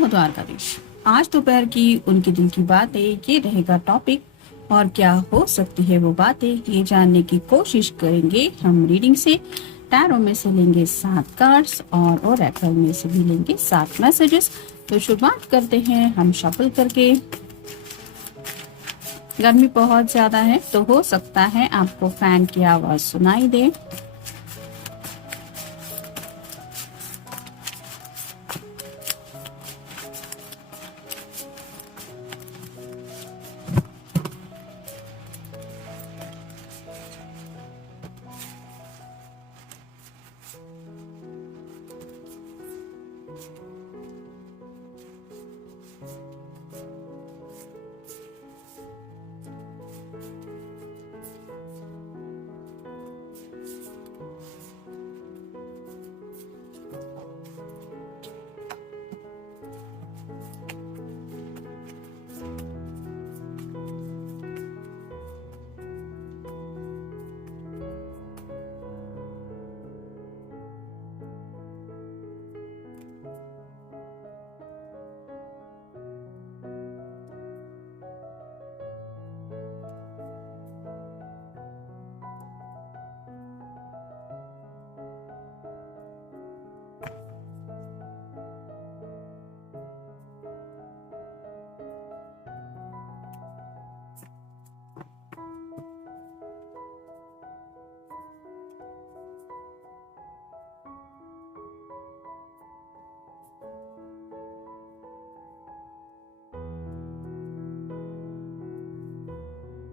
हो द्वारकाधीश। आज दोपहर की उनके दिल की बातें ये रहेगा टॉपिक। और क्या हो सकती है वो बातें, ये जानने की कोशिश करेंगे हम रीडिंग से। टैरो में से लेंगे 7 कार्ड्स और ओरेकल में से भी लेंगे 7 मैसेजेस। तो शुरुआत करते हैं हम शफल करके। गर्मी बहुत ज्यादा है तो हो सकता है आपको फैन की आवाज सुनाई दे।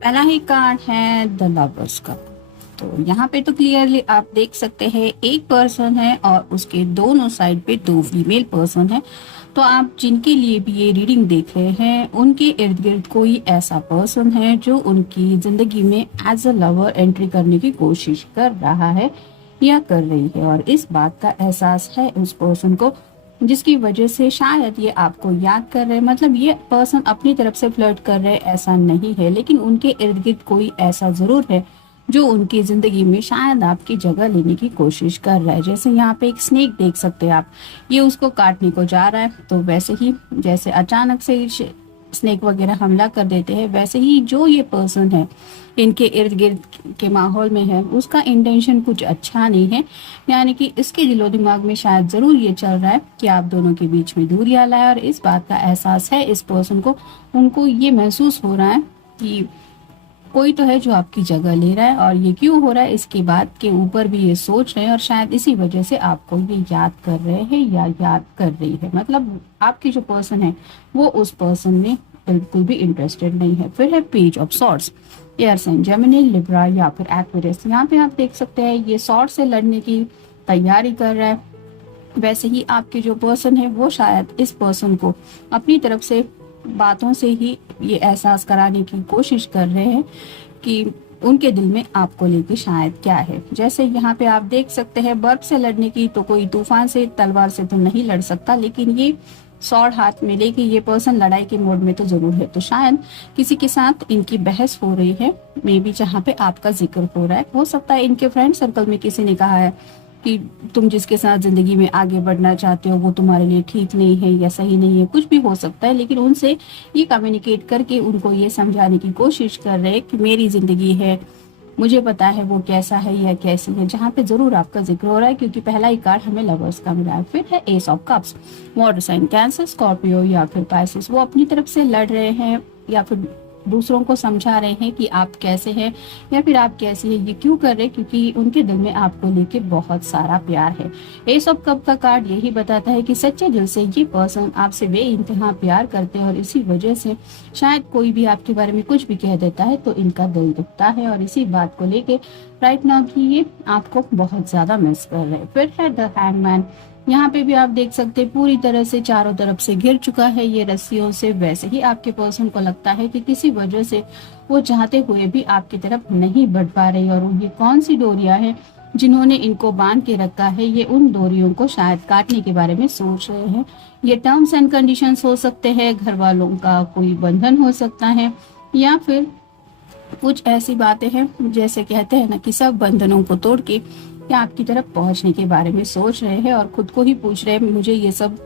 पहला ही कार्ड है द लवर्स का। तो यहाँ पे तो क्लियरली आप देख सकते हैं एक पर्सन है और उसके दोनों साइड पे 2 फीमेल पर्सन है। तो आप जिनके लिए भी ये रीडिंग देख रहे हैं उनके इर्द गिर्द कोई ऐसा पर्सन है जो उनकी जिंदगी में एज अ लवर एंट्री करने की कोशिश कर रहा है या कर रही है। और इस बात का एहसास है उस पर्सन को, जिसकी वजह से शायद ये आपको याद कर रहे हैं। मतलब ये पर्सन अपनी तरफ से फ्लर्ट कर रहे हैं ऐसा नहीं है, लेकिन उनके इर्द गिर्द कोई ऐसा जरूर है जो उनकी जिंदगी में शायद आपकी जगह लेने की कोशिश कर रहा है। जैसे यहाँ पे एक स्नेक देख सकते हैं आप, ये उसको काटने को जा रहा है। तो वैसे ही जैसे अचानक से स्नेक वगैरह हमला कर देते हैं, वैसे ही जो ये पर्सन है इनके इर्द गिर्द के माहौल में है उसका इंटेंशन कुछ अच्छा नहीं है। यानी कि इसके दिलो दिमाग में शायद जरूर ये चल रहा है कि आप दोनों के बीच में दूरियां लाए। और इस बात का एहसास है इस पर्सन को, उनको ये महसूस हो रहा है कि कोई तो है जो आपकी जगह ले रहा है। और ये क्यों हो रहा है इसके बाद के ऊपर भी ये सोच रहे हैं और शायद इसी वजह से आपको ये याद कर रहे हैं या याद कर रही है। मतलब आपकी जो पर्सन है वो उस पर्सन में बिल्कुल भी इंटरेस्टेड नहीं है। फिर है page of swords. Air sign Gemini, Libra या फिर एक्वेरियस। यहाँ पे आप देख सकते हैं ये सॉर्ड से लड़ने की तैयारी कर रहा है। वैसे ही आपके जो पर्सन है वो शायद इस पर्सन को अपनी तरफ से बातों से ही ये एहसास कराने की कोशिश कर रहे हैं कि उनके दिल में आपको लेके शायद क्या है। जैसे यहाँ पे आप देख सकते हैं बर्फ से लड़ने की, तो कोई तूफान से तलवार से तो नहीं लड़ सकता, लेकिन ये सॉर्ड हाथ में लेके ये पर्सन लड़ाई के मोड में तो जरूर है। तो शायद किसी के साथ इनकी बहस हो रही है, मे बी जहाँ पे आपका जिक्र हो रहा है। हो सकता है इनके फ्रेंड सर्कल में किसी ने कहा है कि तुम जिसके साथ जिंदगी में आगे बढ़ना चाहते हो वो तुम्हारे लिए ठीक नहीं है या सही नहीं है, कुछ भी हो सकता है। लेकिन उनसे ये कम्युनिकेट करके उनको ये समझाने की कोशिश कर रहे हैं कि मेरी जिंदगी है, मुझे पता है वो कैसा है या कैसी है। जहाँ पे जरूर आपका जिक्र हो रहा है क्योंकि पहला ही कार्ड हमें लवर्स का मिला है। फिर है ace of cups. Water sign Cancer, Scorpio या फिर पाइसेस, वो अपनी तरफ से लड़ रहे हैं या फिर दूसरों को समझा रहे हैं कि आप कैसे हैं या फिर आप कैसी है। ये क्यों कर रहे हैं? क्योंकि उनके दिल में आपको लेके बहुत सारा प्यार है। एस ऑफ कप का कार्ड यही बताता है कि सच्चे दिल से ये पर्सन आपसे बेइंतहा प्यार करते हैं और इसी वजह से शायद कोई भी आपके बारे में कुछ भी कह देता है तो इनका दिल दुखता है और इसी बात को लेके राइट नाउ भी ये आपको बहुत ज्यादा मिस कर रहे हैं। फिर है द हैंगमैन। यहाँ पे भी आप देख सकते हैं पूरी तरह से चारों तरफ से घिर चुका है ये रस्सियों से। वैसे ही आपके पर्सन को लगता है कि किसी वजह से वो चाहते हुए भी आपकी तरफ नहीं बढ़ पा रही। और ये कौन सी डोरियां हैं जिन्होंने इनको बांध के रखा है, ये उन डोरियों को शायद काटने के बारे में सोच रहे हैं। ये टर्म्स एंड कंडीशंस हो सकते हैं, घर वालों का कोई बंधन हो सकता है, या फिर कुछ ऐसी बातें हैं जैसे कहते हैं ना कि सब बंधनों को तोड़ के या आपकी तरफ पहुंचने के बारे में सोच रहे हैं और खुद को ही पूछ रहे हैं मुझे ये सब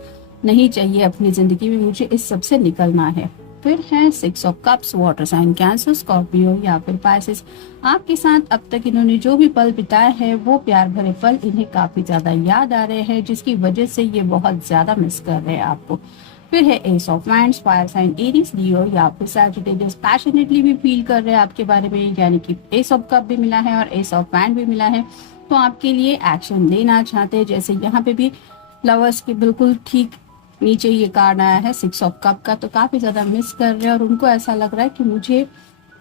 नहीं चाहिए अपनी जिंदगी में, मुझे इस सब से निकलना है। फिर है 6 of cups, water sign Cancer, Scorpio या फिर पाइसेस। आपके साथ अब तक इन्होंने जो भी पल बिताए हैं वो प्यार भरे पल इन्हें काफी ज्यादा याद आ रहे हैं, जिसकी वजह से ये बहुत ज्यादा मिस कर रहे हैं आपको। फिर है ace of wands, fire sign Aries, Leo या फिर सैजिटेरियस। पैशनेटली भी फील कर रहे हैं आपके बारे में, यानी कि एस ऑफ कप भी मिला है और एस ऑफ वांड भी मिला है, तो आपके लिए एक्शन लेना चाहते हैं। जैसे यहाँ पे भी लवर्स के बिल्कुल ठीक नीचे ये कार्ड आया है 6 ऑफ कप का, तो काफी ज्यादा मिस कर रहे हैं और उनको ऐसा लग रहा है कि मुझे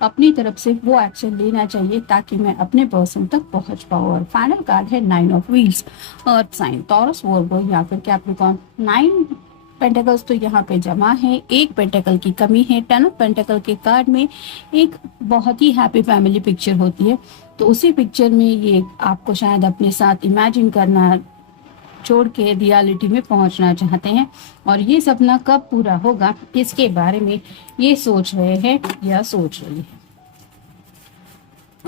अपनी तरफ से वो एक्शन लेना चाहिए ताकि मैं अपने पर्सन तक पहुंच पाऊँ। और फाइनल कार्ड है 9 of wheels, earth sign, Taurus, Virgo या फिर कैप्रिकॉर्न। 9 पेंटेकल्स तो यहाँ पे जमा है, 1 पेंटेकल की कमी है। 10 ऑफ पेंटेकल के कार्ड में एक बहुत ही हैप्पी फैमिली पिक्चर होती है, तो उसी पिक्चर में ये आपको शायद अपने साथ इमेजिन करना छोड़ के रियलिटी में पहुंचना चाहते हैं, और ये सपना कब पूरा होगा इसके बारे में ये सोच रहे हैं या सोच रही है।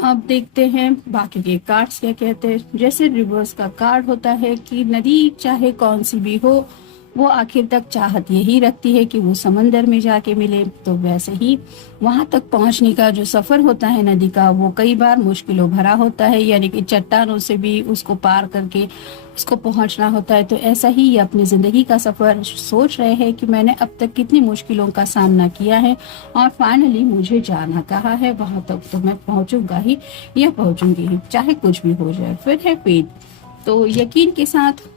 अब देखते हैं बाकी के कार्ड्स क्या कहते हैं। जैसे रिवर्स का कार्ड होता है कि नदी चाहे कौन सी भी हो, वो आखिर तक चाहत यही रखती है कि वो समंदर में जाके मिले, तो वैसे ही वहां तक पहुंचने का जो सफर होता है नदी का, वो कई बार मुश्किलों भरा होता है, यानी कि चट्टानों से भी उसको पार करके उसको पहुंचना होता है। तो ऐसा ही ये अपनी जिंदगी का सफर सोच रहे हैं कि मैंने अब तक कितनी मुश्किलों का सामना किया है और फाइनली मुझे जाना कहा है, वहां तक तो मैं पहुंचूंगा ही या पहुंचूंगी ही, चाहे कुछ भी हो जाए। फिर है फेथ, तो यकीन के साथ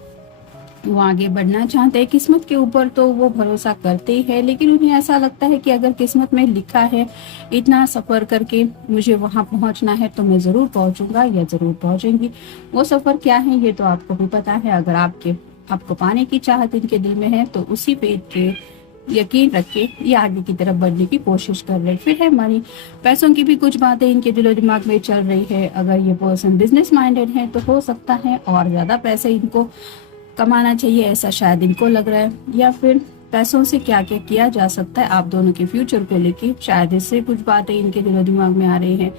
वो आगे बढ़ना चाहते हैं। किस्मत के ऊपर तो वो भरोसा करते ही है, लेकिन उन्हें ऐसा लगता है कि अगर किस्मत में लिखा है इतना सफर करके मुझे वहां पहुंचना है तो मैं जरूर पहुंचूंगा या जरूर पहुंचेंगी। वो सफर क्या है ये तो आपको भी पता है। अगर आपको पाने की चाहत इनके दिल में है तो उसी पे के यकीन रख के ये आगे की तरफ बढ़ने की कोशिश कर रहे हैं। फिर है मनी, पैसों की भी कुछ बातें इनके दिलो दिमाग में चल रही है। अगर ये पर्सन बिजनेस माइंडेड है तो हो सकता है और ज्यादा पैसे इनको कमाना चाहिए, ऐसा शायद इनको लग रहा है। या फिर पैसों से क्या क्या किया जा सकता है आप दोनों के फ्यूचर को लेके, शायद इससे कुछ बातें इनके दिलो दिमाग में आ रही है।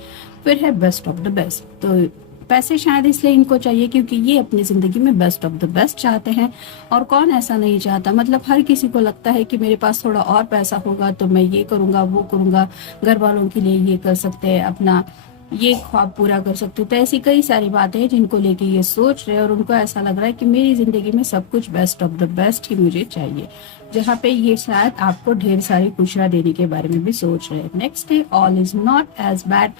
फिर है बेस्ट ऑफ द बेस्ट, तो पैसे शायद इसलिए इनको चाहिए क्योंकि ये अपनी जिंदगी में बेस्ट ऑफ द बेस्ट चाहते हैं, और कौन ऐसा नहीं चाहता। मतलब हर किसी को लगता है कि मेरे पास थोड़ा और पैसा होगा तो मैं ये करूंगा वो करूंगा, घर वालों के लिए ये कर सकते हैं, अपना ये ख्वाब पूरा कर सकते हो। तो ऐसी कई सारी बातें हैं जिनको लेके ये सोच रहे हैं और उनको ऐसा लग रहा है कि मेरी जिंदगी में सब कुछ बेस्ट ऑफ द बेस्ट ही मुझे चाहिए, जहाँ पे ये शायद आपको ढेर सारी खुशियां देने के बारे में भी सोच रहे हैं। नेक्स्ट है all is not as bad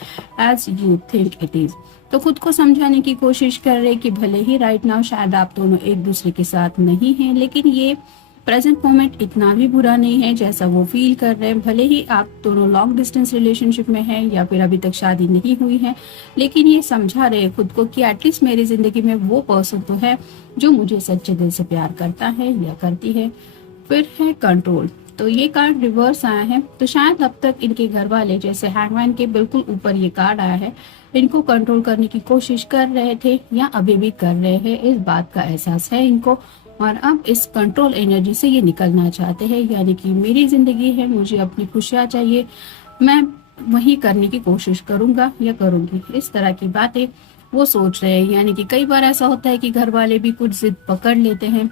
as you think it is, तो खुद को समझाने की कोशिश कर रहे हैं कि भले ही राइट नाउ शायद आप दोनों एक दूसरे के साथ नहीं हैं, लेकिन ये प्रेजेंट मोमेंट इतना भी बुरा नहीं है जैसा वो फील कर रहे हैं। भले ही आप दोनों लॉन्ग डिस्टेंस रिलेशनशिप में हैं या फिर अभी तक शादी नहीं हुई है, लेकिन ये समझा रहे खुद को कि एटलीस्ट मेरी जिंदगी में वो पर्सन तो है जो मुझे सच्चे दिल से प्यार करता है या करती है। फिर है कंट्रोल, तो ये कार्ड रिवर्स आया है, तो शायद अब तक इनके घर वाले, जैसे हैंगमैन के बिल्कुल ऊपर ये कार्ड आया है, इनको कंट्रोल करने की कोशिश कर रहे थे या अभी भी कर रहे हैं, इस बात का एहसास है इनको। और अब इस कंट्रोल एनर्जी से ये निकलना चाहते हैं, यानी कि मेरी जिंदगी है, मुझे अपनी खुशियां चाहिए, मैं वही करने की कोशिश करूंगा या करूंगी, इस तरह की बातें वो सोच रहे हैं। यानी कि कई बार ऐसा होता है कि घर वाले भी कुछ जिद पकड़ लेते हैं,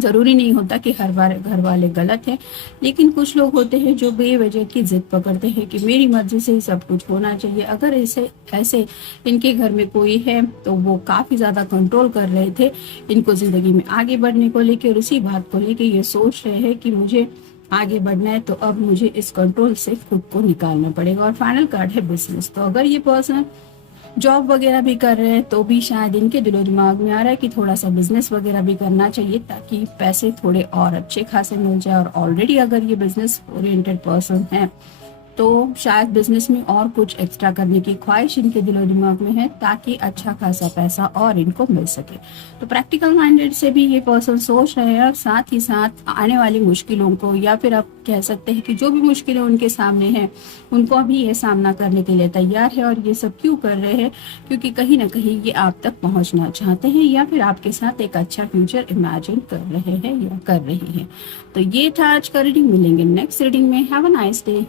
जरूरी नहीं होता कि हर बार घर वाले गलत हैं, लेकिन कुछ लोग होते हैं जो बेवजह की जिद पकड़ते हैं कि मेरी मर्जी से ही सब कुछ होना चाहिए। अगर ऐसे इनके घर में कोई है तो वो काफी ज्यादा कंट्रोल कर रहे थे इनको जिंदगी में आगे बढ़ने को लेके, और उसी बात को लेके ये सोच रहे हैं कि मुझे आगे बढ़ना है तो अब मुझे इस कंट्रोल से खुद को निकालना पड़ेगा। और फाइनल कार्ड है बिजनेस, तो अगर ये पर्सन जॉब वगैरह भी कर रहे हैं तो भी शायद इनके दिलो दिमाग में आ रहा है कि थोड़ा सा बिजनेस वगैरह भी करना चाहिए ताकि पैसे थोड़े और अच्छे खासे मिल जाए। और ऑलरेडी अगर ये बिजनेस ओरिएंटेड पर्सन है तो शायद बिजनेस में और कुछ एक्स्ट्रा करने की ख्वाहिश इनके दिलो दिमाग में है ताकि अच्छा खासा पैसा और इनको मिल सके। तो प्रैक्टिकल माइंडेड से भी ये पर्सन सोच रहे हैं, और साथ ही साथ आने वाली मुश्किलों को, या फिर आप कह सकते हैं कि जो भी मुश्किलें उनके सामने हैं उनको अभी ये सामना करने के लिए तैयार है। और ये सब क्यों कर रहे हैं, क्योंकि कहीं ना कहीं ये आप तक पहुंचना चाहते हैं या फिर आपके साथ एक अच्छा फ्यूचर इमेजिन कर रहे हैं या कर रही है। तो ये था आज का रीडिंग, मिलेंगे नेक्स्ट रीडिंग में। Have a nice day.